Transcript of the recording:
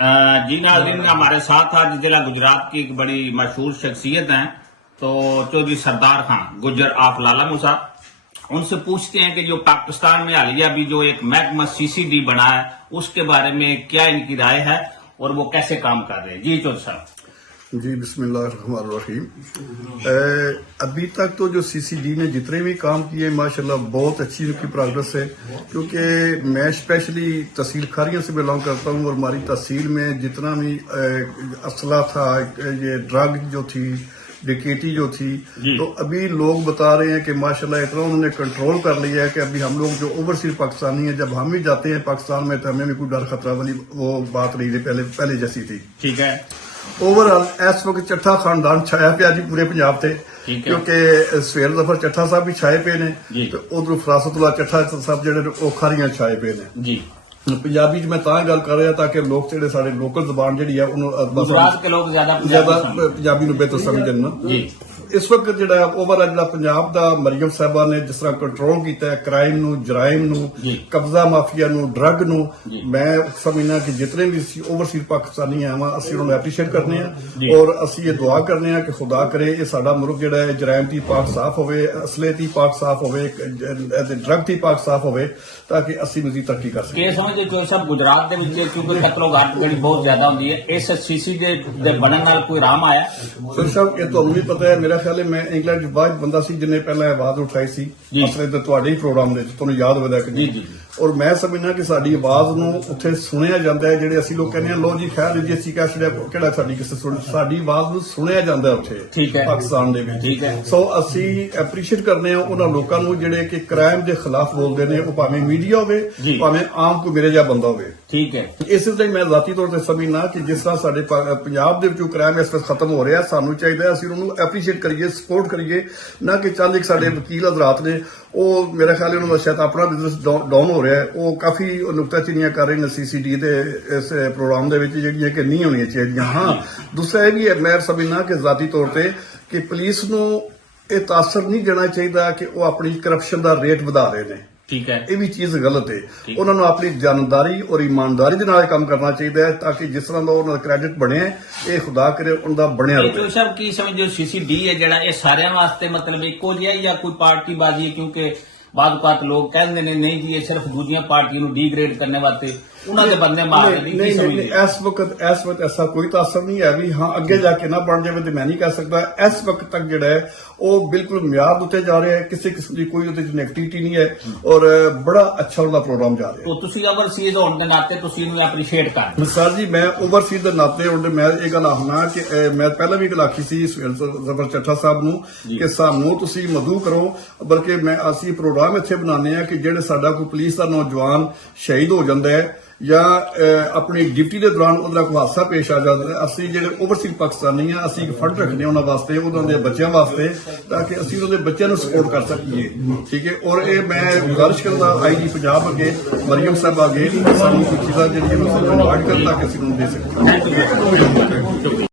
जी नाज़रीन, हमारे साथ आज जिला गुजरात की एक बड़ी मशहूर शख्सियत हैं तो चौधरी सरदार खान गुजर ऑफ लाला मूसा। उनसे पूछते हैं कि जो पाकिस्तान में हालिया भी जो एक महकमा CCD बना है उसके बारे में क्या इनकी राय है और वो कैसे काम कर रहे हैं। जी चौधरी साहब। जी बिस्मिल्लाहिर्रहमानिर्रहीम। अभी तक तो जो CCD ने जितने भी काम किए माशाल्लाह बहुत अच्छी उनकी प्रोग्रेस है, क्योंकि मैं स्पेशली तहसील खारियां से बिलोंग करता हूं और हमारी तहसील में जितना भी असला था, ये ड्रग जो थी, डिकेटी जो थी, तो अभी लोग बता रहे हैं कि माशाल्लाह इतना उन्होंने कंट्रोल कर लिया है कि अभी हम लोग जो ओवरसीज पाकिस्तानी हैं, जब हम भी जाते हैं पाकिस्तान में तो हमें भी कोई डर खतरा वाली वो बात नहीं रही, पहले जैसी थी। ठीक है। ओवरऑल इस वक्त चट्ठा खानदान छाया पिया जी पूरे पंजाब से, क्योंकि सुहेल जफर चट्ठा साहब भी छाए पे ने, तो उधर फरासतुल्ला चट्ठा साहब जेडे खारियां छाए पे ने जी। पंजाबी मैं तां गल कर रहा ताकि लोग जेडे साडे लोकल जबान जेडी है गुजरात के लोग ज्यादा पंजाबी नूं बेहतर समझन ना। इस वक्त जो ओवरऑल जो पंजाब का मरियम साहबा ने जिस तरह कंट्रोल किया क्राइम नू, जराइम नू, कब्जा माफिया नू, ड्रग नू, मैं समझना कि जितने भी ओवरसीज पाकिस्तानी हैं असं उन्होंने एप्रीशिएट करने हैं और असं ये दुआ करने हैं कि खुदा करे ये साडा मुल्क जो है जराइम ती पाक साफ होवे, असले ती पाक साफ होवे, ड्रग ती पाक साफ होवे, ताकि असं मजीद तरक्की कर सकें। समझे जो सब गुजरात क्योंकि कतलोघाट बहुत ज्यादा होती है, इस CCD दे बनने नाल कोई राम आया? सर साहब ये तो भी पता है, मेरा ख्याल है मैं इंग्लैंड बाहर बंदा सी जिन्हें पहले आवाज उठाई सी असले तो तुहाडे ही प्रोग्राम दे तुहानू याद होगा कि जी। और मैं समझना कि साडी आवाज नू उत्थे सुनिया जांदा है, जेडे असं लोग कहने लो जी खैर जी असं कह छड़िया किहड़ा साडी किसे साडी आवाज नू सुनिया जांदा है उत्थे पाकिस्तान दे विच। सो असं एप्रीशिएट करने उन्हां लोकां नू जेडे कि क्राइम दे खिलाफ बोलदे ने, वो भावें मीडिया होवे भावें आम कोई मेरे जिहा बंदा होवे। ठीक है। इस तरह मैं जाती तौर पर समझना कि जिस तरह साडे पंजाब दे विचों क्राइम इस वक्त खत्म हो रहा, सानू चाहिए असं उन्होंने एप्रीशिएट करिए, सपोर्ट करिए, ना कि चंद एक साडे वकील हजरात ने वो मेरा ख्याल है उन्होंने शायद अपना बिजनेस डाउन हो रहा है, वो काफी नुक्ताचीनियां कर रहे हैं CCD के इस प्रोग्राम के जिहड़ियां कि नहीं होनी चाहिए। हाँ दूसरा यह भी है, मैं समझना कि जाती तौर पर कि पुलिस नूं यह तासर नहीं देना चाहिए कि वो अपनी करप्शन का रेट बढ़ा रहे हैं। ठीक है, ये भी चीज गलत है। उन्होंने अपनी जानदारी और ईमानदारी के नाल काम करना चाहिए है, ताकि जिस तरह का उन्होंने क्रेडिट बने ये खुदा करे उनका बनया रहे। सब की समझ जो CCD है जड़ा ये सारे वास्ते मतलब इको जिहा या कोई पार्टी बाजी है? क्योंकि बाद लोग कहते ने नहीं जी ये सिर्फ दूसरी पार्टियों को डिग्रेड करने वास्ते उन्होंने बंदे मार नहीं, इस वक्त ऐसा कोई तासर नहीं है भी। हाँ अगे जाके ना बन जाए तो मैं नहीं कह सकता। इस वक्त तक जो है वो बिल्कुल म्यार उत्ते जा रहे हैं, किसी किस्म की कोई नेगेटिविटी नहीं है और बड़ा अच्छा उनका प्रोग्राम जा रहा है। तो तुसी ओवरसीज होने के नाते तुसी इन्हें एप्रीशिएट कर सर जी, मैं ओवरसीज के नाते मैं ये गल आखना कि मैं पहले भी गल आखी सी जफर चट्ठा साहब नूं कि सानू तुसी मदू करो, बल्कि मैं असी प्रोग्राम इत्थे बनाने कि जेडे साडा कोई पुलिस का नौजवान शहीद हो जाता है या अपनी ड्यूटी के दौरान उहदा कोई हादसा पेश आ जाता है, असं जो ओवरसीज पाकिस्तानी हैं असं एक फंड रखने उन्होंने वास्ते, उन्होंने बच्चों वास्ते, ताकि असं उन्होंने बच्चों सपोर्ट कर सकीए। ठीक है। और ये मैं गुजारिश करता IG पंजाब अगे मरियम साहब अगे सानू कुछ चीज़ां जिहड़ियां प्रोवाइड कर ताकि असं उन्होंने दे सकें।